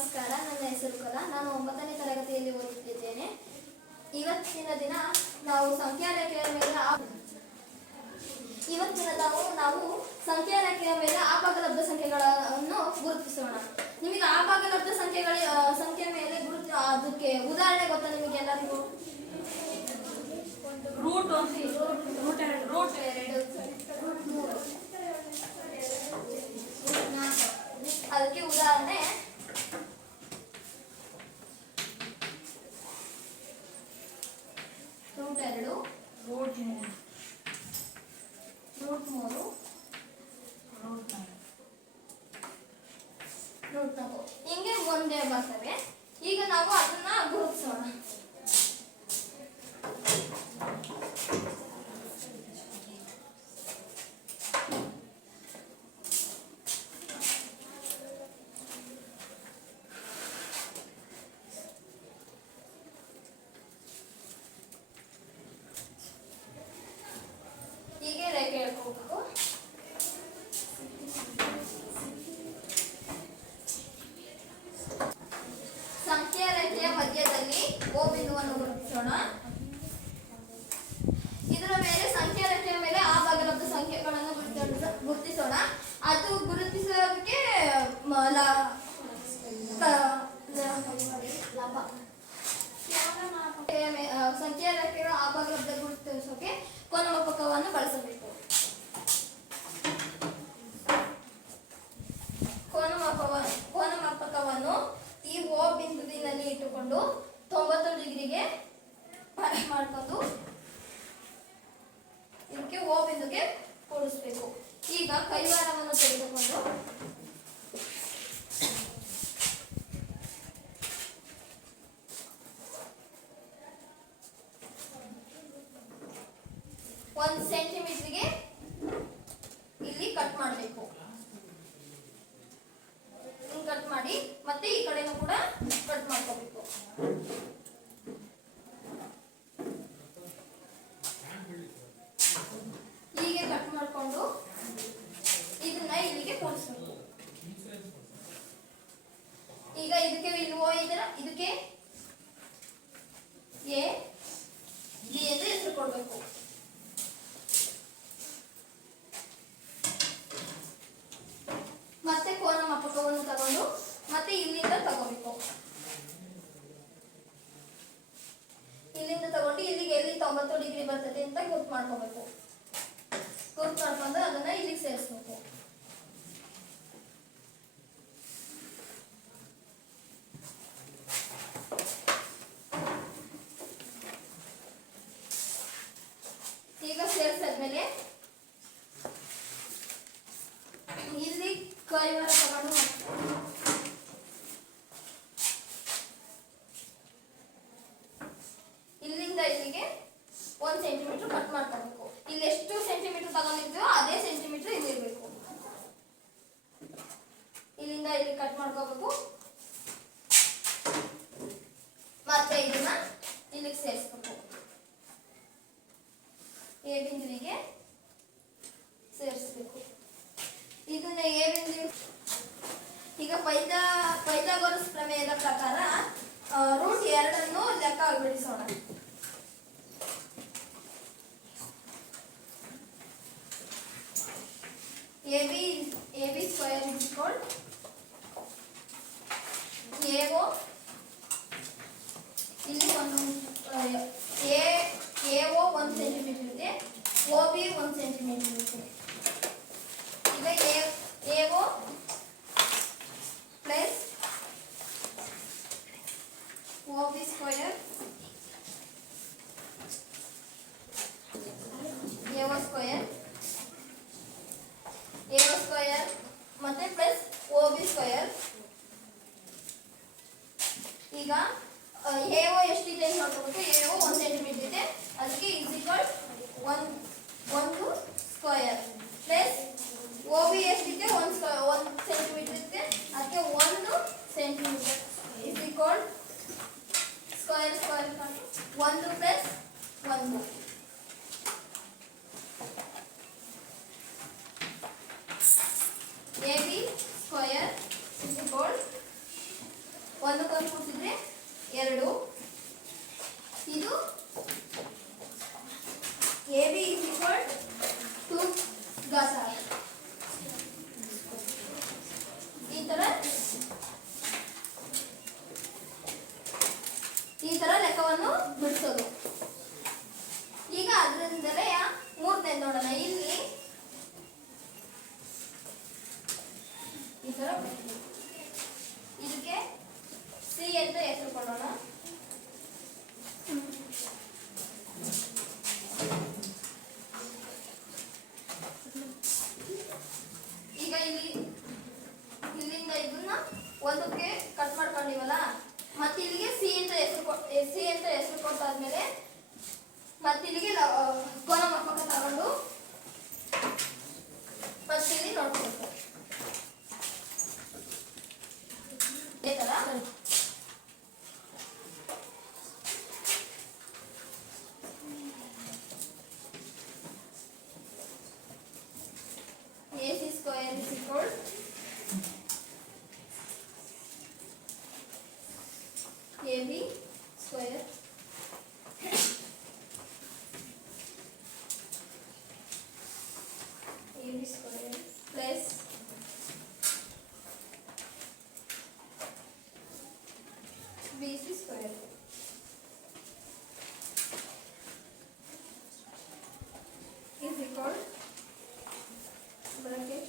ನಮಸ್ಕಾರ. ನನ್ನ ಹೆಸರು ಕಲಾ. ನಾನು 9ನೇ ತರಗತಿಯಲ್ಲಿ ಓದುತ್ತಿದ್ದೇನೆ. ಇವತ್ತಿನ ದಿನ ನಾವು ಸಂಖ್ಯಾ ರೇಖೆಯ ಮೇಲೆ ಅಪಗಲಬ್ಧ ಸಂಖ್ಯೆಗಳನ್ನು ಗುರುತಿಸೋಣ. ನಿಮಗೆ ಅಪಗಲಬ್ಧ ಸಂಖ್ಯೆ ಮೇಲೆ ಅದಕ್ಕೆ ಉದಾಹರಣೆ ಗೊತ್ತಾ ನಿಮಗೆ ಎಲ್ಲರಿಗೂ? Root 1, root 2, root 3. ಅದಕ್ಕೆ ಉದಾಹರಣೆ root 2, root 3, root 3, root 4, root 4 ಹಿಂಗೆ ಒಂದೇ ಬರ್ತವೆ. ಈಗ ನಾವು ಅದನ್ನ ಗುರುತಿಸೋಣ. ಹೀಗೆ ರೇಖೆ ಎಳ್ಕೋಬೇಕು. ಸಂಖ್ಯಾ ರೇಖೆಯ ಮಧ್ಯದಲ್ಲಿ ಓ ಬಿಂದುವನ್ನು ಗುರುತಿಸೋಣ. ಇದರ ಮೇಲೆ ಸಂಖ್ಯಾ ರೇಖೆಯ ಮೇಲೆ ಅಪಗಲಬ್ಧ ಸಂಖ್ಯೆಗಳನ್ನು ಗುರುತಿಸೋಣ. ಅದು ಗುರುತಿಸೋದಕ್ಕೆ ಸಂಖ್ಯಾ ರೇಖೆಯ ಅಪಗಲಬ್ಧ ಗುರುತಿಸೋಕೆ ಕೋನಮಾಪಕವನ್ನು ಬಳಸಬೇಕು. ಕೋನಮಾಪಕವನ್ನು ಈ ಓ ಬಿಂದುವಿನಲ್ಲಿ ಇಟ್ಟುಕೊಂಡು 90 ಡಿಗ್ರಿಗೆ ಮಾಡಿಕೊಂಡು ಇದಕ್ಕೆ ಓ ಬಿಂದುಗೆ ಕೂಡಿಸಬೇಕು. ಈಗ ಕೈವಾರವನ್ನು ತೆಗೆದುಕೊಂಡು ಒಂದು ಸೆಂಟಿಮೀಟರ್ಗೆ ಇಲ್ಲಿ ಕಟ್ ಮಾಡಬೇಕು. ಕಟ್ ಮಾಡಿ ಮತ್ತೆ ಈ ಕಡೆನೂ ಕೂಡ ಕಟ್ ಮಾಡ್ಕೋಬೇಕು. ಹೀಗೆ ಕಟ್ ಮಾಡಿಕೊಂಡು ಇದನ್ನ ಇಲ್ಲಿಗೆ ಕೂಡಿಸ್ಬೇಕು. ಈಗ ಇದಕ್ಕೆ ಇಲ್ಲಿ ಓ ಇದರ ಇದಕ್ಕೆ ಎ ಬಿ ಅಂತ ಹೆಸರು ಕೊಡಬೇಕು. ಮತ್ತೆ ಕೋನಮಾಪಕವನ್ನು ತಗೊಂಡು ಮತ್ತೆ ಇಲ್ಲಿಂದ ತಗೋಬೇಕು. ಇಲ್ಲಿಂದ ತಗೊಂಡು ಇಲ್ಲಿಗೆ ಎಲ್ಲಿ 90 ಡಿಗ್ರಿ ಬರ್ತದೆ ಅಂತ ಗುರ್ತು ಮಾಡ್ಕೋಬೇಕು. ಗುರ್ತು ಮಾಡ್ಕೊಂಡು ಅದನ್ನ ಇಲ್ಲಿಗೆ ಸೇರಿಸ್ಬೇಕು. ಈಗ ಸೇರಿಸಾದ್ಮೇಲೆ ಇಲ್ಲಿ ಕೈವಾರ ತಗೊಂಡು ಇಲ್ಲಿಂದ ಇಲ್ಲಿಗೆ 1 ಸೆಂಟಿಮೀಟರ್ ಕಟ್ ಮಾಡ್ಕೋಬೇಕು. ಇಲ್ಲಿ ಎಷ್ಟು ಸೆಂಟಿಮೀಟರ್ ತಗೊಂಡಿರ್ತೀವೋ ಅದೇ ಸೆಂಟಿಮೀಟರ್ ಇಲ್ಲಿರ್ಬೇಕು. ಇಲ್ಲಿಂದ ಇಲ್ಲಿ ಕಟ್ ಮಾಡ್ಕೋಬೇಕು. ಮತ್ತೆ ಇದನ್ನ ಇಲ್ಲಿಗೆ ಸೇರಿಸ್ಬೇಕು. ಎ ಬಿಂದುವಿಗೆ ಸೇರಿಸ್ಬೇಕು. ಇದನ್ನ ಎ ಬಿಂದು. ಈಗ ಪೈಥಾಗೋರಸ್ ಪ್ರಮೇಯದ ಪ್ರಕಾರ ರೂಟ್ 2 ಲೆಕ್ಕ ಬಿಡಿಸೋಣ. AB square is equal AO ಇಲ್ಲಿ AO 1 ಸೆಂಟಿಮೀಟರ್ ಇದೆ, OB 1 ಸೆಂಟಿಮೀಟರ್ ಇದೆ. ಈಗ AO plus OB square AO square ಮತ್ತೆ ಪ್ಲಸ್ OB ಸ್ಕ್ವೇರ್. ಈಗ AO ಎಷ್ಟಿದೆ ಅಂತ ನೋಡ್ಕೋಬೇಕು. AO 1 ಸೆಂಟಿಮೀಟರ್ ಇದೆ, ಅದಕ್ಕೆ is equal 1 square plus OB ಎಷ್ಟಿದೆ 1 ಸೆಂಟಿಮೀಟರ್ ಇದೆ, ಅದಕ್ಕೆ 1 centimetre is equal square 1 plus 1. AB square is equal ಒಂದಕ್ಕೊಂದು ಕೂಡಿಸಿದ್ರೆ 2. ಇದು AB is equal to 2 ಘಾತ 6. ಈ ತರ ಲೆಕ್ಕವನ್ನು ಬಿಡಿಸೋದು. ಈಗ ಅದರಿಂದಲೇ ಮೂರನೇ ನೋಡೋಣ. ಇಲ್ಲಿ ಈ ತರ ಇದಕ್ಕೆ ಸಿ ಅಂತ ಹೆಸರು ಕೊಡೋಣ. ಈಗ ಇಲ್ಲಿಂದ ಇದನ್ನ ಒಂದಕ್ಕೆ ಕಟ್ ಮಾಡ್ಕೊಂಡಿವಲ್ಲ, ಮತ್ತೆ ಇಲ್ಲಿಗೆ ಸಿ ಅಂತ ಹೆಸರು ಕೊಟ್ಟಾದ್ಮೇಲೆ ಮತ್ತೆ ಇಲ್ಲಿಗೆ ಕೋನ ಮಕ್ಕಳ ತಗೊಂಡು ಮತ್ತೆ ಇಲ್ಲಿ ನೋಡ್ಕೊಬೇಕು. ಇದೇ ತರ AC square is equal AB square AB square plus BC square is equal bracket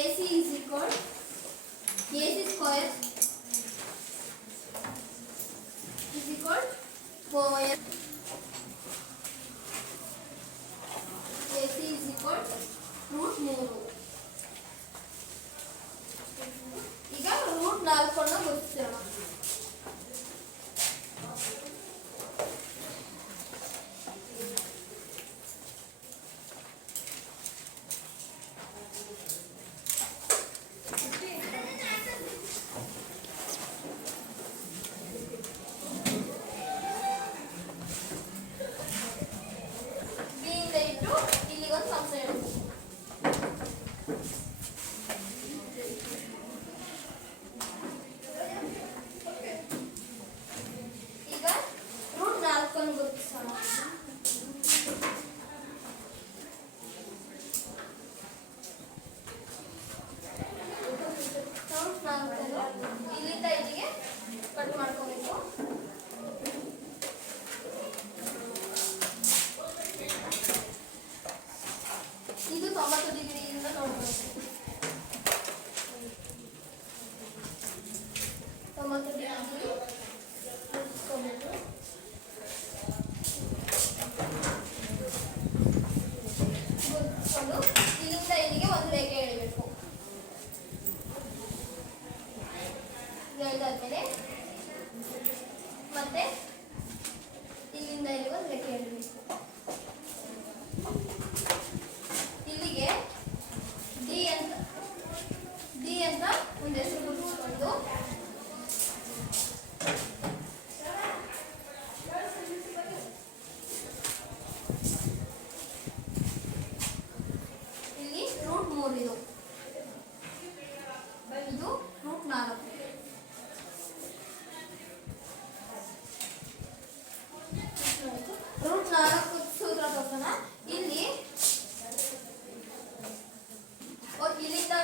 AC is equal AC square is equal 4 AC is equal √3. ಈಗ √4 ಅನ್ನು ಗುರುತಿಸೋಣ. ಇಲ್ಲಿಂದ ಇಲ್ಲಿಗೆ ಕಟ್ ಮಾಡ್ಕೋಬೇಕು. ಇದು 90 ಡಿಗ್ರಿಯಿಂದ ನೋಡ್ಬೇಕು. 90 ಡಿಗ್ರಿ ಇಟ್ಕೋಬೇಕು. ಇಲ್ಲಿಂದ ಇಲ್ಲಿಗೆ ಒಂದು ರೇಖೆ ಎಳಿಬೇಕು. ಎಳೆದಾದ್ಮೇಲೆ ಮತ್ತೆ ಇಲ್ಲಿಂದ ಇಲ್ಲಿ ಒಂದು ರೇಖೆ ಎಳಿಬೇಕು. ಇಲ್ಲಿಗೆ ಡಿ ಅಂತ ಒಂದು ಹೆಸರು ಗುರುತಿಸ್ಕೊಂಡು ಇಲ್ಲಿ √3 ಇದು √4. √4 ಸೂತ್ರ ತೋರ್ಸೋಣ. ಇಲ್ಲಿಂದ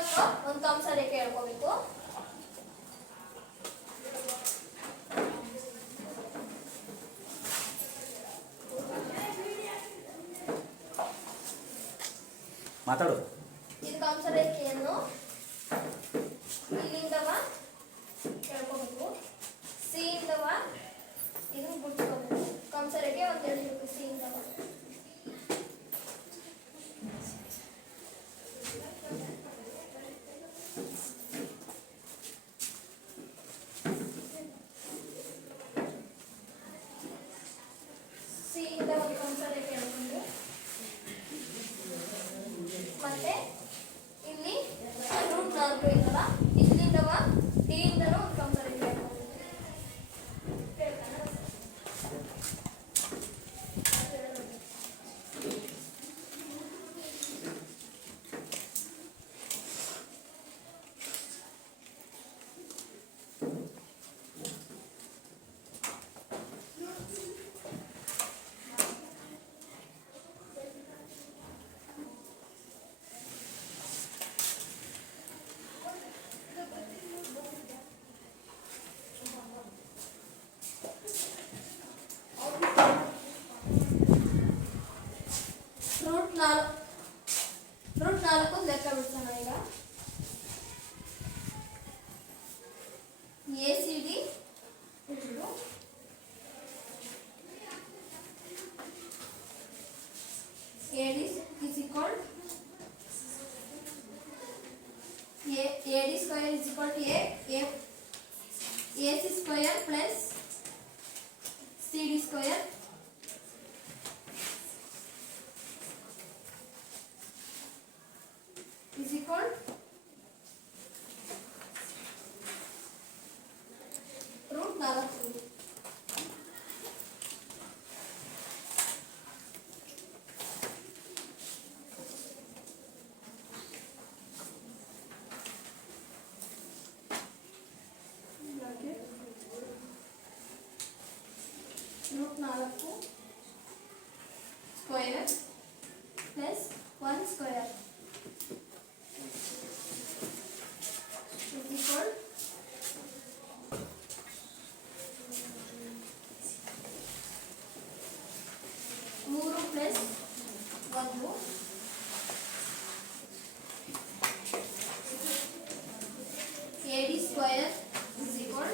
ಒಂದು ಕಂಸ ರೇಖೆ ಎಳ್ಕೋಬೇಕು. ಮಾತಾಡು. ಇದು ಕಂಸ ರೇಖೆಯನ್ನು ಇಲ್ಲಿಂದವ ಎಳ್ಕೋಬೇಕು. ಸಿ ಇಂದವ ಇದನ್ನು ಗುಡ್ಸ್ಕೋಬೇಕು. ಕಂಸ ರೇಖೆ ಒಂದು ಎಳಿಬೇಕು ಸಿ ಇಂದವ. ಸಿ ಇಂದವ 4 ಲೆಕ್ಕ ಬಿಡ್ಸೋಣ ಈಗ. ACD AD is equal AD square is equal to AC square plus CD square is equal root 4. Root 4 square plus 1 square is equal ಮೂರು plus 1 AD square is equal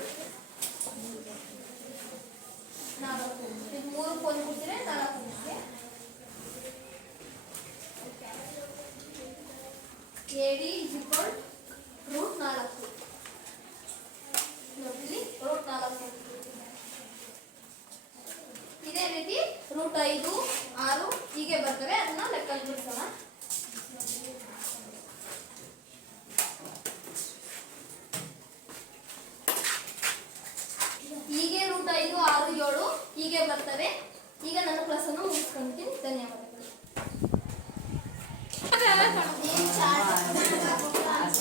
4. ಇದು 3 ಒಂದು ಕೂಡಿಸಿದ್ರೆ 4 ಬರುತ್ತೆ. AD is equal root 4. ನೋಡಿ root 4. ಇದೇ ರೀತಿ root 5 6 ಹೀಗೆ ಬರ್ತವೆ. ಅದನ್ನ ಲೆಕ್ಕ ಬಿಡಿಸೋಣ. ಹೀಗೆ ರೂಟ್ 5 6 7 ಹೀಗೆ ಬರ್ತವೆ. ಈಗ ನಾನು ಕ್ಲಾಸ್ ಅನ್ನು ಮುಗಿಸ್ಕೊಂತೀನಿ. ಧನ್ಯವಾದಗಳು.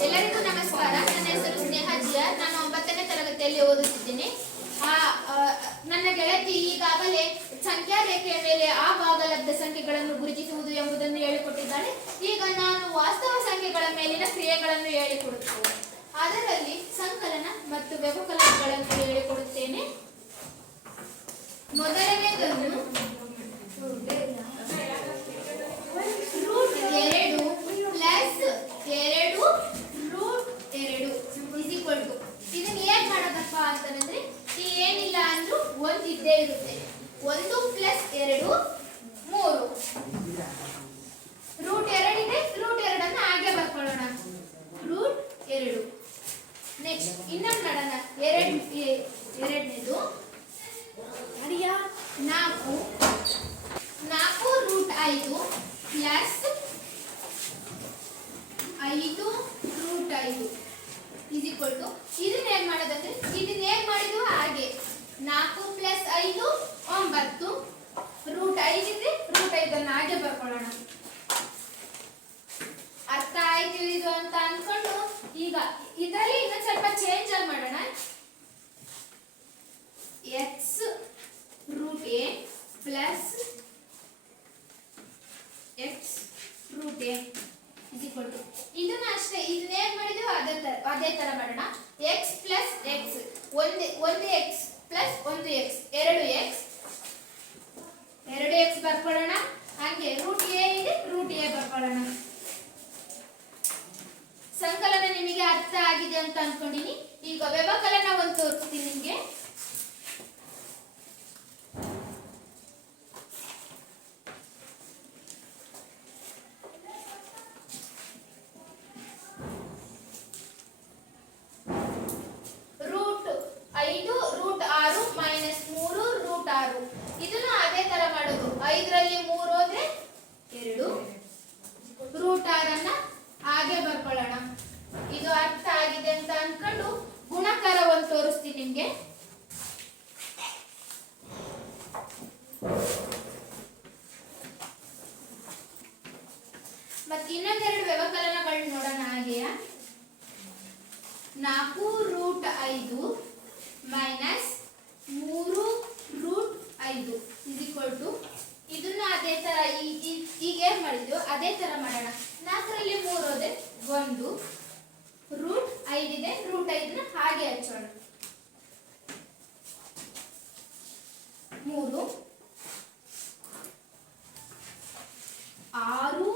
ಎಲ್ಲರಿಗೂ ನಮಸ್ಕಾರ. ನನ್ನ ಹೆಸರು ಸ್ನೇಹ ಜಿಆರ್. ನಾನು 9ನೇ ತರಗತಿಯಲ್ಲಿ ಓದುತ್ತಿದ್ದೇನೆ. ನನ್ನ ಗೆಳತಿ ಈಗಾಗಲೇ ಸಂಖ್ಯಾ ರೇಖೆಯ ಮೇಲೆ ಆ ಭಾಗಲಬ್ಧ ಸಂಖ್ಯೆಗಳನ್ನು ಗುರುತಿಸುವುದು ಎಂಬುದನ್ನು ಹೇಳಿಕೊಟ್ಟಿದ್ದಾಳೆ. ಈಗ ನಾನು ವಾಸ್ತವ ಸಂಖ್ಯೆಗಳ ಮೇಲಿನ ಕ್ರಿಯೆಗಳನ್ನು ಹೇಳಿಕೊಡುತ್ತೇನೆ. ಅದರಲ್ಲಿ ಸಂಕಲನ ಮತ್ತು ವ್ಯವಕಲನಗಳನ್ನು ಹೇಳಿಕೊಡುತ್ತೇನೆ. ಮೊದಲನೇದನ್ನು root 2 plus 2 root 2 is equal to. ಇದನ್ನ ಏನ್ ಮಾಡೋದಪ್ಪ ಅಂತಂದ್ರೆ ಏನಿಲ್ಲ ಅಂದ್ರೂ ಒಂದು ಇದ್ದೇ ಇರುತ್ತೆ. 1 ಪ್ಲಸ್ 2 3. ರೂಟ್ 2 ಇದೆ. ರೂಟ್ 2 ಅನ್ನು ಹಾಗೆ ಬರ್ಕೊಳ್ಳೋಣ. ರೂಟ್ 2. ನೆಕ್ಸ್ಟ್ ಇನ್ನೊಂದು ಮಾಡೋಣ. ಎರಡನೇದು 4 root 5 plus 5 root 5 is equal to. ಇದನ್ನ ಏನ್ ಮಾಡೋದಂದ್ರೆ ಇದನ್ನ ಹೇಗ್ ಮಾಡಿದ್ವು ಹಾಗೆ 4 ಪ್ಲಸ್ 5 9. ರೂಟ್ 5 ಇದ್ರೆ ರೂಟ್ 5 ಅನ್ನು ಹಾಗೆ ಬರ್ಕೊಳ್ಳೋಣ. ಅರ್ಥ ಆಯ್ತು ಇದು ಅಂತ ಅನ್ಕೊಂಡು ಈಗ ಇದರಲ್ಲಿ ಇನ್ನೊಂದು ಸ್ವಲ್ಪ ಚೇಂಜ್ ಆಗಿ ಮಾಡೋಣ. x root a plus x root a is equal to. ಇದನ್ನ ಅಷ್ಟೇ ಇದನ್ನ ಹೇಗೆ ಮಾಡಿದ್ವಿ ಅದೇ ತರ ಮಾಡೋಣ. x ಪ್ಲಸ್ x ಒಂದು x ಪ್ಲಸ್ ಒಂದು x 2x ಬರ್ಕೊಳ್ಳೋಣ. ಹಾಗೆ ರೂಟ್ a ಇದೆ ರೂಟ್ a ಬರ್ಕೊಳ್ಳೋಣ. ಸಂಕಲನ ನಿಮಗೆ ಅರ್ಥ ಆಗಿದೆ ಅಂತ ಅನ್ಕೊಂಡಿನಿ. ಈಗ ವ್ಯವಕಲನ ಒಂದು ತೋರಿಸ್ತೀನಿ ನಿಮಗೆ. Root 5 root 6 minus 3 root 6. ಇದನ್ನು ಅದೇ ತರ ಮಾಡೋದು. 5ರಲ್ಲಿ 3 ಹೋದ್ರೆ 2. ರೂಟ್ 6 ಅನ್ನ ಹಾಗೆ ಬರ್ಕೊಳ್ಳೋಣ. ಇದು ಅರ್ಥ ಆಗಿದೆ ಅಂತ ಅನ್ಕೊಂಡು ಗುಣಕಾರ ಒಂದು ತೋರಿಸ್ತೀನಿ ನಿಮ್ಗೆ. ಮತ್ತೆ ಇನ್ನೊಂದೆರಡು ವ್ಯವಕಲನಗಳು ನೋಡೋಣ. ಹಾಗೆಯ 4 root 5 minus 3 root 5 is equal to. ಇದನ್ನ ಅದೇ ತರ ಈಗ ಏನ್ ಮಾಡಿದ್ವಿ ಅದೇ ತರ ಮಾಡೋಣ. 4ರಲ್ಲಿ 3 ಹೋದ್ರೆ 1. ರೂಟ್ 5 ಇದೆ. ರೂಟ್ 5ನ ಹಾಗೆ ಹಚ್ಚೋಣ. 3 6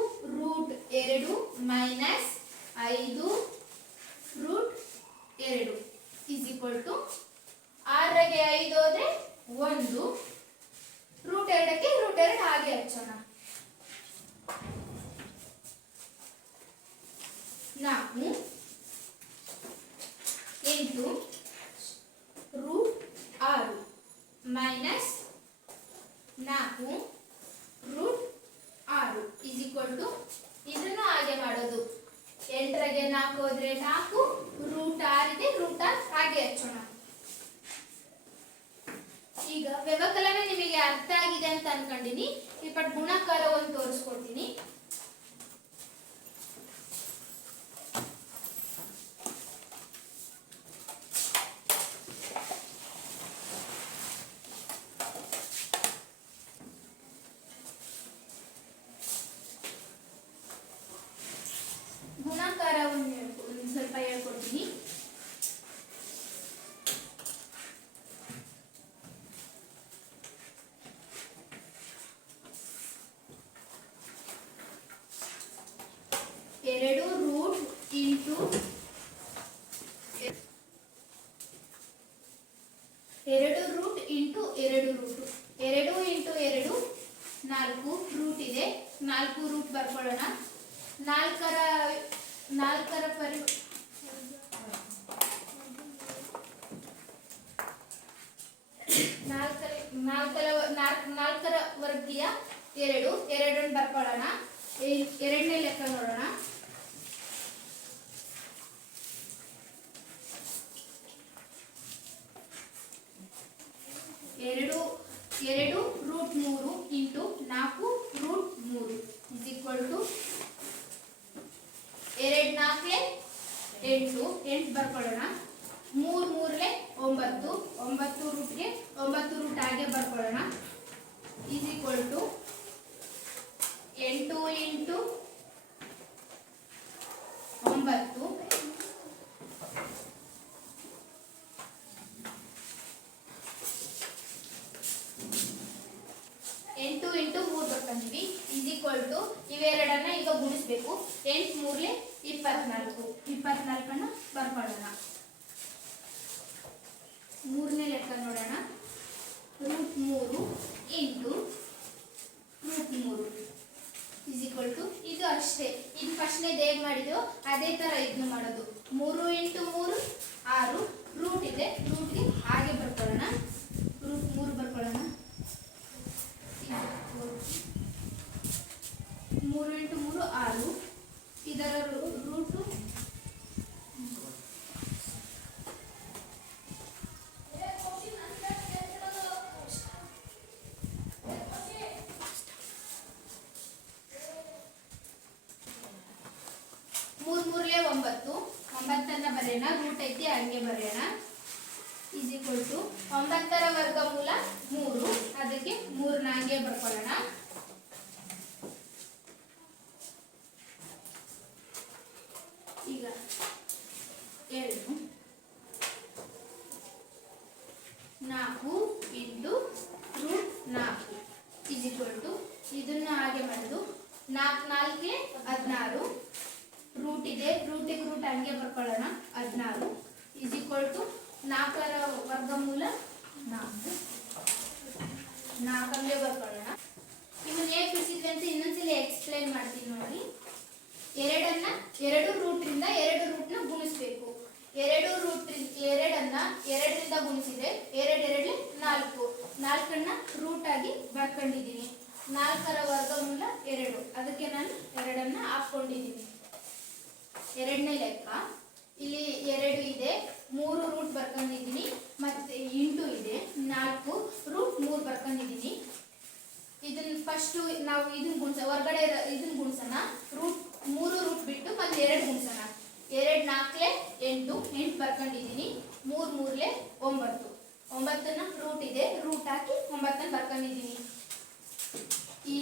ಹಾಗೆ ಹಚ್ಚೋಣ. 4 8 root 6 minus 4 root 6 is equal to ಇದನ್ನು ಹಾಗೆ ಮಾಡೋದು. 8ಗೆ 4 ಹೋದ್ರೆ 4 ರೂಟ್ 6 ಇದೆ, ರೂಟ್ 6 ಹಾಗೆ ಹಚ್ಚೋಣ. ಈಗ ವ್ಯವಕಲನ ನಿಮಗೆ ಅರ್ಥ ಆಗಿದೆ ಅಂತ ಅನ್ಕೊಂಡಿನಿ. ಇಪ್ಪಟ್ ಗುಣಾಕಾರವನ್ನು ತೋರಿಸ್ಕೊಡ್ತೀನಿ. ಗುಣಾಕಾರವನ್ನು ಸ್ವಲ್ಪ ಹೇಳ್ಕೊಡ್ತೀನಿ. ಎರಡು ರೂಟ್ ಇಂಟು ಎರಡು ರೂಟ್ ಇಂಟು ಎರಡು ರೂಟ್, 2 ಇಂಟು 2 4 ರೂಟ್ ಇದೆ, 4 ರೂಟ್ ಬರ್ಕೊಳ್ಳೋಣ. 4ರ ಪರಿ 4ರ ವರ್ಗೀಯ 2 2 ಬರ್ಕೊಳ್ಳೋಣ. ಎರಡನೇ ಲೆಕ್ಕ ನೋಡೋಣ. 2 root 3 into 4 root 3 is equal to 2 4 8 8 ಬರ್ಕೊಳ್ಳೋಣ. 3 3 9 9 ರೂಟ್ಗೆ 9 ರೂಟ್ ಹಾಗೆ ಬರ್ಕೊಳ್ಳೋಣ. Is equal to 8 into 9 8 into 3 ಬರ್ಕೊಂಡ್ವಿ. ಇಸ್ ಈಕ್ವಲ್ ಟು ಇವೆರಡನ್ನ ಈಗ ಗುಣಿಸ್ಬೇಕು. 8 3 24 24 ಬರ್ಕೊಳ್ಳೋಣ. ಮೂರನೇ ಲೆಕ್ಕ ನೋಡೋಣ. Root 3 into root 3 is equal to ಇದು ಅಷ್ಟೇ. ಇದು ಫಸ್ಟ್ನೇದು ಹೇಗೆ ಮಾಡಿದೆವು ಅದೇ ಥರ ಇದನ್ನು ಮಾಡೋದು. 3 ಇಂಟು 3 6 ರೂಟ್ ಇದೆ, ರೂಟ್ಗೆ ಹಾಗೆ ಬರ್ಕೊಳ್ಳೋಣ. ರೂಟ್ 3 ಬರ್ಕೊಳ್ಳೋಣ. 3 ಇಂಟು 3 6 ಇದರ ರೂಟು 3 9 ಬರೆಯೋಣ. ರೂಟ್ ಐತಿ ಹಂಗೆ ಬರೆಯೋಣ. ಇಸ್ ಈಕ್ವಲ್ ಟು 9ರ ವರ್ಗಮೂಲ 3, ಅದಕ್ಕೆ 3ನ ಹಂಗೆ ಬರ್ಕೊಳ್ಳೋಣ. ಈಗ 2 4 into root 4 is equal to ಇದನ್ನ ಹಾಗೆ ಮಾಡೋದು. 4 4 16 ರೂಟ್ ಇದೆ, ರೂಟಿಗೆ ರೂಟ್ ಹಂಗೆ ಬರ್ಕೊಳ್ಳೋಣ. 16 ಇಸ್ ಈಕ್ವಲ್ ಟು 4ರ ವರ್ಗಮೂಲ 4 ಹಂಗೆ ಬರ್ಕೊಳ್ಳೋಣ. ಇವನ್ನ ಹೇಗೆ ಬಿಡಿಸಿದ್ವಿ ಅಂತ ಇನ್ನೊಂದ್ಸಲಿ ಎಕ್ಸ್ಪ್ಲೈನ್ ಮಾಡ್ತೀನಿ ನೋಡಿ. 2 ರೂಟ್ರಿಂದ 2 ರೂಟ್ನ ಗುಣಿಸ್ಬೇಕು. 2ನ್ನ 2ರಿಂದ ಗುಣಿಸಿದ್ರೆ 2 2 4 4ನ್ನ ರೂಟ್ ಆಗಿ ಬರ್ಕೊಂಡಿದ್ದೀನಿ. 4ರ ವರ್ಗಮೂಲ 2, ಅದಕ್ಕೆ ನಾನು 2ನ್ನ ಹಾಕೊಂಡಿದ್ದೀನಿ. ಎರಡನೇ ಲೆಕ್ಕ ಇಲ್ಲಿ 2 ಇದೆ, 3 ರೂಟ್ ಬರ್ಕೊಂಡಿದ್ದೀನಿ, ಮತ್ತೆ ಇಂಟು ಇದೆ 4 ರೂಟ್ 3 ಬರ್ಕೊಂಡಿದ್ದೀನಿ. ಇದನ್ನ ಫಸ್ಟ್ ನಾವು ಇದನ್ನ ಹೊರಗಡೆ ಇದನ್ನ ಗುಣಿಸೋಣ. ರೂಟ್ 3 ರೂಟ್ ಬಿಟ್ಟು ಮತ್ತೆ 2 ಗುಣಿಸೋಣ. 2 4 8 8 ಬರ್ಕೊಂಡಿದ್ದೀನಿ. 3 3 9 9ನ ರೂಟ್ ಇದೆ, ರೂಟ್ ಹಾಕಿ 9ನ ಬರ್ಕೊಂಡಿದ್ದೀನಿ. ಈ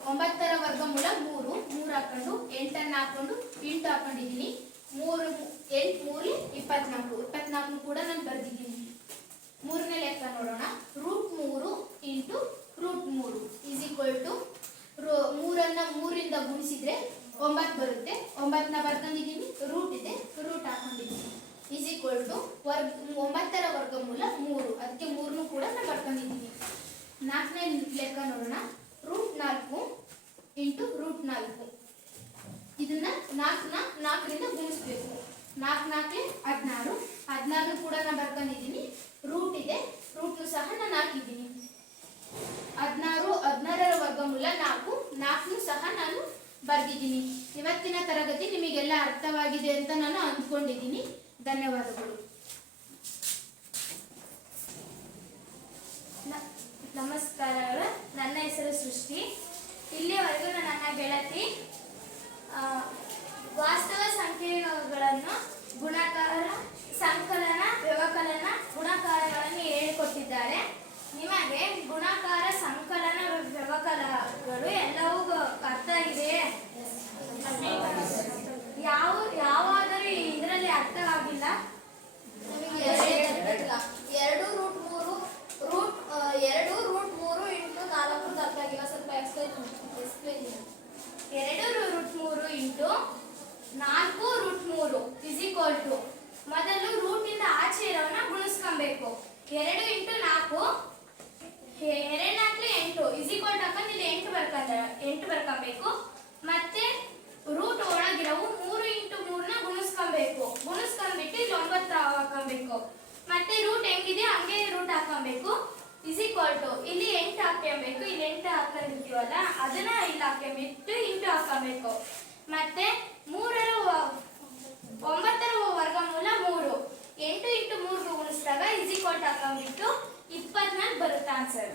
9ರ ವರ್ಗಮೂಲ 3 ಹಾಕೊಂಡು 8ನ್ನ ಹಾಕೊಂಡು ಇಂಟು ಹಾಕೊಂಡಿದ್ದೀನಿ. 3 8 3 24 ಕೂಡ ನಾನು ಬರ್ದಿದ್ದೀನಿ. ಮೂರನೇ ಲೆಕ್ಕ ನೋಡೋಣ. Root 3 into root 3 is equal to 3ನ್ನ 3ರಿಂದ ಗುಣಿಸಿದ್ರೆ 9 ಬರುತ್ತೆ. 9ನ ಬರ್ಕೊಂಡಿದ್ದೀನಿ, ರೂಟ್ ಇದೆ, ರೂಟ್ ಹಾಕೊಂಡಿದ್ದೀನಿ. ಇಸ್ ಈಕ್ವಲ್ ಟು 9ರ ವರ್ಗಮೂಲ 3, ಅದಕ್ಕೆ 3 ಕೂಡ ನಾನು ಬರ್ಕೊಂಡಿದ್ದೀನಿ. 4ನೇ ಲೆಕ್ಕ ನೋಡೋಣ. Root 4 into root 4. ಇದನ್ನ 4ರಿಂದ ಗುಣಿಸ್ಬೇಕು. 4 4 16. 16 ಕೂಡ ನಾನು ಬರ್ಕೊಂಡಿದ್ದೀನಿ. ರೂಟ್ ಇದೆ, ರೂಟ್ನು ಸಹ ನಾನು ಹಾಕಿದ್ದೀನಿ. 16ರ ವರ್ಗಮೂಲ 4, 4ನು ಸಹ ನಾನು ಬರ್ದಿದ್ದೀನಿ. ಇವತ್ತಿನ ತರಗತಿ ನಿಮಗೆಲ್ಲ ಅರ್ಥವಾಗಿದೆ ಅಂತ ನಾನು ಅಂದ್ಕೊಂಡಿದ್ದೀನಿ. ಧನ್ಯವಾದಗಳು. ನಮಸ್ಕಾರಗಳು. ನನ್ನ ಹೆಸರು ಸೃಷ್ಟಿ. ಇಲ್ಲಿವರೆಗೂ ನನ್ನ ಗೆಳತಿ ವಾಸ್ತವ ಸಂಖ್ಯೆಗಳನ್ನು ಗುಣಾಕಾರ, ಸಂಕಲನ, ವ್ಯವಕಲನ, ಗುಣಾಕಾರಗಳನ್ನು ಹೇಳಿಕೊಟ್ಟಿದ್ದಾರೆ. ನಿಮಗೆ ಗುಣಾಕಾರ, ಸಂಕಲನ, ವ್ಯವಕಲನಗಳು ಎಲ್ಲವೂ ಅರ್ಥ ಆಗಿದೆಯೇ? ಯಾವಾದರೂ ಇದರಲ್ಲಿ ಅರ್ಥವಾಗಿಲ್ಲ? ಎರಡು ರೂಟ್ 3 ಇಂಟು 4 ಅರ್ಥ ಆಗಿಲ್ಲ. ಸ್ವಲ್ಪ explain 2 root 3 into 4 root 3 is equal to, ಮೊದಲು ರೂಟಿಂದ ಆಚೆ ಇರೋವನ್ನ ಗುಣಿಸ್ಕೊಬೇಕು. 2 ಇಂಟು 4 2 4 8 ಇಸ್ ಈಕ್ವಲ್ ಟು ಹಾಕೊಂಡು ಇಲ್ಲಿ 8 ಬರ್ಕೊಬೇಕು. ಮತ್ತೆ ರೂಟ್ ಒಳಗಿರೋವು 3 ಇಂಟು 3ನ ಗುಣಿಸ್ಕೊಬೇಕು. ಗುಣಿಸ್ಕೊಂಡ್ಬಿಟ್ಟು ಇಲ್ಲಿ 9 ಹಾಕೊಬೇಕು. ಮತ್ತೆ ರೂಟ್ ಹೆಂಗಿದೆಯೋ ಹಂಗೆ ರೂಟ್ ಹಾಕೊಬೇಕು. ಇಸ್ ಈಕ್ವಲ್ ಟು ಇಲ್ಲಿ 8 ಹಾಕೊಬೇಕು. ಇಲ್ಲಿ 8 ಹಾಕೊಂಡಿರ್ತೀವಲ್ಲ ಅದನ್ನ ಇಲ್ಲಿ ಹಾಕೊಂಡ್ಬಿಟ್ಟು ಇಂಟು ಹಾಕೊಬೇಕು. ಮತ್ತೆ 9ರ ವರ್ಗಮೂಲ 3. 8 ಇಂಟು 3 ಗುಣಿಸಿದಾಗ ಇಸ್ ಈಕ್ವಲ್ ಟು ಹಾಕೊಂಡ್ಬಿಟ್ಟು 24 ಬರುತ್ತೆ ಆನ್ಸರ್.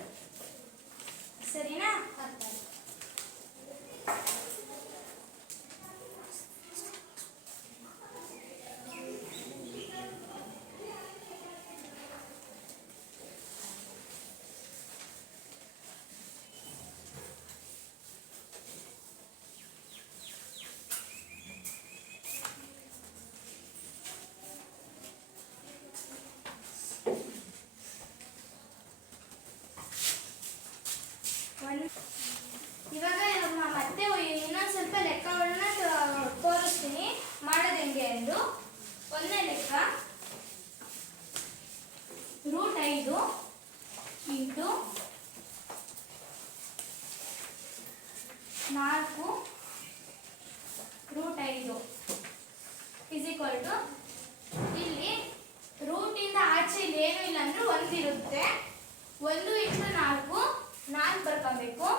ಸರಿನಾ? ಇವಾಗ ಮತ್ತೆ ಇನ್ನೊಂದು ಸ್ವಲ್ಪ ಲೆಕ್ಕಗಳನ್ನ ತೋರಿಸ್ತೀನಿ ಮಾಡೋದು ಹೆಂಗೆ ಎಂದು. ಒಂದನೇ ಲೆಕ್ಕ root 5 into 4 root 5 is equal to, ಇಲ್ಲಿ ರೂಟಿಂದ ಆಚೆ ಇಲ್ಲಿ ಏನೂ ಇಲ್ಲ ಅಂದ್ರೆ 1 ಇರುತ್ತೆ. 1 ಇಂಟು 4 ಬರ್ಕೊಬೇಕು.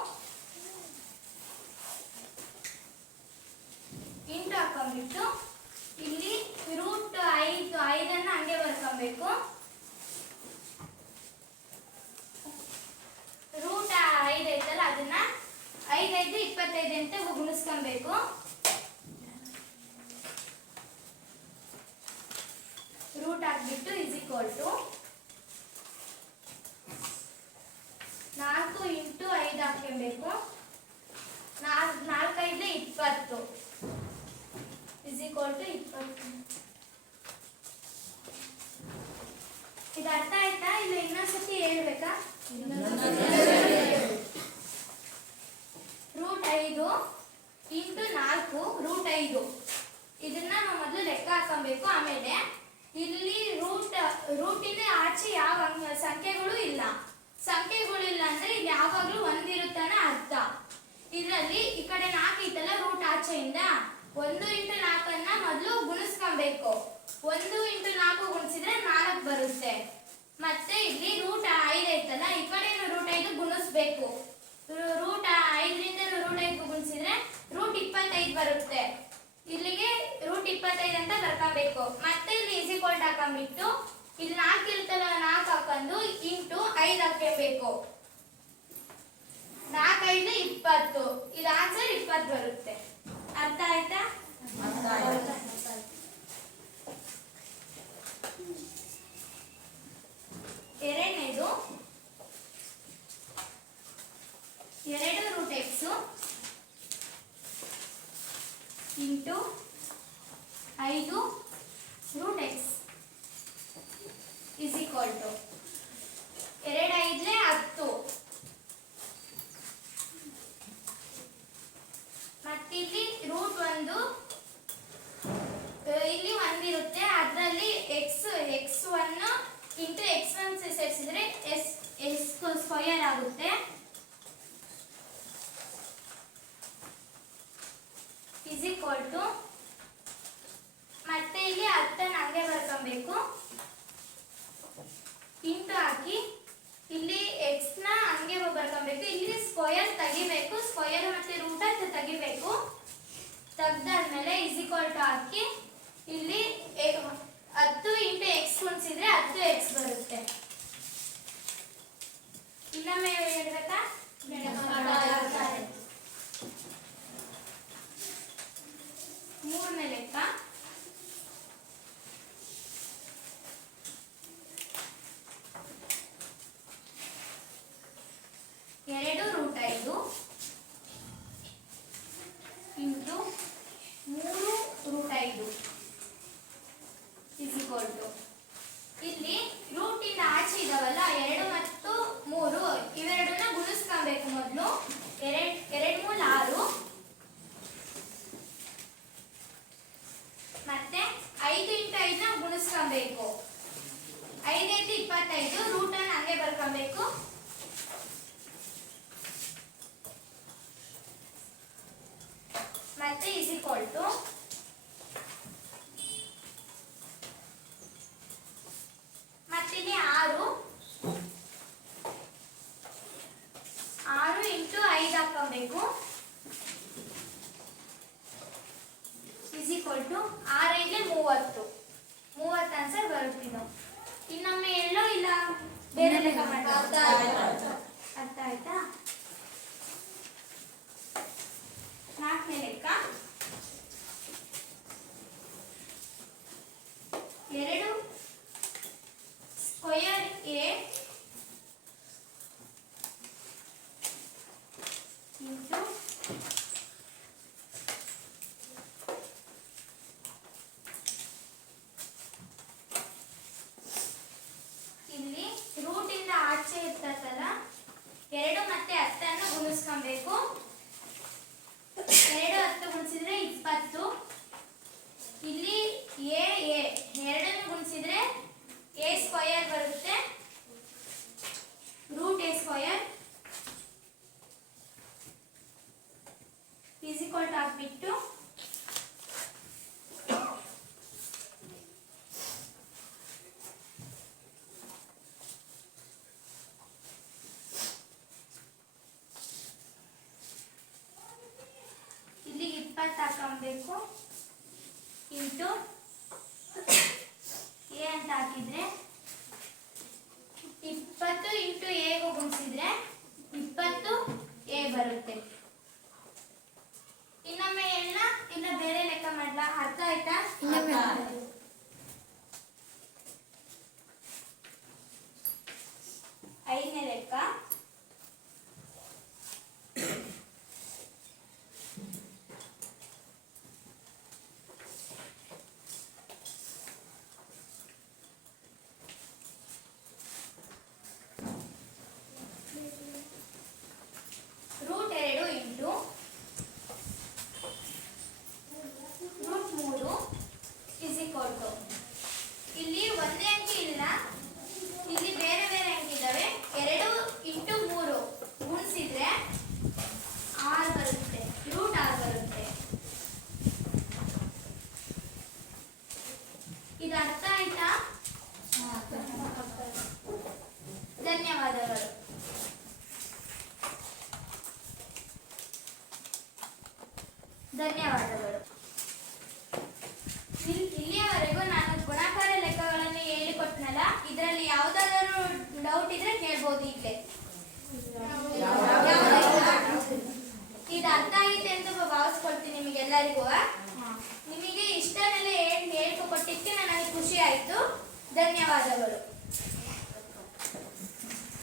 ಇಂಟು ಹಾಕೊಂಡ್ಬಿಟ್ಟು ಇಲ್ಲಿ ರೂಟ್ 5 ಹಂಗೆ ಬರ್ಕೊಬೇಕು. ರೂಟ್ 5 ಐತಲ್ಲ ಅದನ್ನ 5 5 25 ಅಂತ ಗುಣಿಸ್ಕೊಬೇಕು. ರೂಟ್ ಹಾಕ್ಬಿಟ್ಟು ಇಸ್ ಈಕ್ವಲ್ ಟು 4 ಇಂಟು 5 ಹಾಕೊಬೇಕು. 4 5 20 ಇಸ್ ಈಕ್ವಲ್ ಟು 20. ಇದು ಅರ್ಥ ಆಯ್ತಾ? ಇಲ್ಲ ಇನ್ನೊಂದ್ಸತಿ ಹೇಳ್ಬೇಕಾ? ರೂಟ್ 5 ಇಂಟು 4 ರೂಟ್ 5 ಇದನ್ನ ನಾವು ಮೊದಲು ಲೆಕ್ಕ ಹಾಕೊಬೇಕು. ಆಮೇಲೆ ಇಲ್ಲಿ ರೂಟಿಂದ ಆಚೆ ಯಾವ ಸಂಖ್ಯೆಗಳು ಇಲ್ಲ. ಸಂಖ್ಯೆಗಳಿಲ್ಲ ಅಂದ್ರೆ ಇಲ್ಲಿ ಯಾವಾಗಲೂ 1 ಇರುತ್ತಾನೆ ಅರ್ಥ. ಇದರಲ್ಲಿ ಈ ಕಡೆ 4 ಐತಲ್ಲ ರೂಟ್ ಆಚೆಯಿಂದ 1 ಇಂಟು 4 ಮೊದಲು ಗುಣಿಸ್ಕೊಬೇಕು. 1 ಇಂಟು 4 ಗುಣಿಸಿದ್ರೆ 4 ಬರುತ್ತೆ. ಮತ್ತೆ ಇಲ್ಲಿ ರೂಟ್ 5 ಐತಲ್ಲ ಈ ಕಡೆ ರೂಟ್ 5 ಗುಣಿಸ್ಬೇಕು. ರೂಟ್ 5ರಿಂದ ರೂಟ್ 5 ಗುಣಿಸಿದ್ರೆ ರೂಟ್ 25 ಬರುತ್ತೆ. ಇಲ್ಲಿಗೆ ರೂಟ್ 25 ಅಂತ ಬರ್ಕೊಬೇಕು. ಮತ್ತೆ ಇಲ್ಲಿ ಇಸ್ ಈಕ್ವಲ್ ಟು ಹಾಕೊಂಡ್ಬಿಟ್ಟು ಇಲ್ಲಿ 4 ಇರುತ್ತಲ್ಲ 4 ಹಾಕೊಂಡು ಇಂಟು 5 ಹಾಕಬೇಕು. 4 5 20. ಇದು ಆನ್ಸರ್ 20 ಬರುತ್ತೆ. ಅರ್ಥ ಆಯ್ತಾ? ಎರಡನೇದು 2 root x into 5 root x is equal to 2 5 10. ಮತ್ತಿಲ್ಲಿ ರೂಟ್ 1 ಇಲ್ಲಿ 1 ಇರುತ್ತೆ. ಅದರಲ್ಲಿ x1 ಇಂಟು x1 ಸೇರಿಸಿದ್ರೆ s ಸ್ಕ್ವಯರ್ ಆಗುತ್ತೆ. ಹಾಕಿ ಇಲ್ಲಿ 10 ಇಂಟು ಎಕ್ಸ್ ಗುಣಿಸಿದ್ರೆ 10x ಬರುತ್ತೆ. ಇನ್ನೊಮ್ಮೆ ಹೇಳ್ಬೇಕಾ? ಮೂರನೇ ಲೆಕ್ಕ 2√5 ಇಂಟು 3√5 ಇಸ್ ಈಕ್ವಲ್ ಟು ಇಲ್ಲಿ ರೂಟಿಂದ ಆಚೆ ಇದಾವಲ್ಲ 2 ಮತ್ತು 3 ಇವೆರಡನ್ನ ಗುಣಿಸ್ಕೊಬೇಕು. ಮೊದಲು 2 3 6 ಮತ್ತೆ 5 ಇಂಟು 5ನ ಗುಣಿಸ್ಕೊಬೇಕು. 5 × 25 ರೂಟನ್ನು ಹಂಗೆ ಬರ್ಕೊಬೇಕು. ಮತ್ತೆ ಇಸ್ ಈಕ್ವಲ್ ಟು ಮತ್ತಿಲ್ಲಿ 6 ಇಂಟು 5 ಹಾಕಬೇಕು. ಇಸ್ ಈಕ್ವಲ್ ಟು 6 × 30 ಆನ್ಸರ್ ಬರುತ್ತಿದ್ದು. ಇನ್ನೊಮ್ಮೆ ಹೇಳೋ ಇಲ್ಲ ಬೇರೆ ಲೆಕ್ಕ ಮಾಡೋಣ? ಅರ್ಥ ಆಯ್ತಾ? ನಾಲ್ಕನೇ ಲೆಕ್ಕ 2 ಸ್ಕ್ವೇರ್ a ಇಂಟು ಇಲ್ಲಿ ರೂಟಿಂದ ಆಚೆ ಇರ್ತದಲ್ಲ 2 ಮತ್ತೆ 10 ಅನ್ನು ಗುಣಿಸ್ಕೊಬೇಕು. 2 10 ಗುಣಿಸಿದ್ರೆ 20. ಇಲ್ಲಿ a 2 ಗುಣಿಸಿದ್ರೆ a ಸ್ಕ್ವೇರ್ ಬರುತ್ತೆ. Root a square is equal to ಹಾಕ್ಬಿಟ್ಟು ಇಲ್ಲಿಗೆ 20 ಹಾಕಬೇಕು. ಇಂಟು a ಅಂತ ಹಾಕಿದ್ರೆ 20 ಇಂಟು ಎಗೂ ಗುಣಿಸಿದ್ರೆ 20 a ಬರುತ್ತೆ. ಇನ್ನೊಮ್ಮೆ ಹೇಳ ಇಲ್ಲ ಬೇರೆ ಲೆಕ್ಕ ಮಾಡ್ಲಾ? ಅರ್ಥ ಆಯ್ತಾ? ಐದನೇ ಲೆಕ್ಕ 2 ಇಂಟು √3 ಇಸ್ ಈಕ್ವಲ್ ಟು ಇಲ್ಲಿ ಒಂದೇ ಅಂಕಿ ಇಲ್ಲ, ಇಲ್ಲಿ ಬೇರೆ ಬೇರೆ ಅಂಕಿ ಇದಾವೆ. 2 ಇಂಟು 3 ಗುಣಿಸಿದ್ರೆ 6 ಬರುತ್ತೆ. √6 ಬರುತ್ತೆ. ಇದು ಅರ್ಥ ಆಯ್ತಾ? ಧನ್ಯವಾದಗಳು. ಇಲ್ಲಿಯವರೆಗೂ ನಾನು ಗುಣಾಕಾರ ಲೆಕ್ಕಗಳನ್ನು ಹೇಳಿಕೊಟ್ನಲ್ಲ, ಇದರಲ್ಲಿ ಯಾವುದಾದರೂ ಡೌಟ್ ಇದ್ರೆ ಕೇಳ್ಬೋದು ಈಗಲೇ. ಇದು ಅರ್ಥ ಆಗಿದೆ ಎಂದು ಭಾವಿಸ್ಕೊಳ್ತೀನಿ ನಿಮಗೆಲ್ಲರಿಗೂ. ನಿಮಗೆ ಇಷ್ಟನೆಲ್ಲ ಹೇಳ್ಕೊಟ್ಟಿದ್ದಕ್ಕೆ ನನಗೆ ಖುಷಿ ಆಯಿತು. ಧನ್ಯವಾದಗಳು.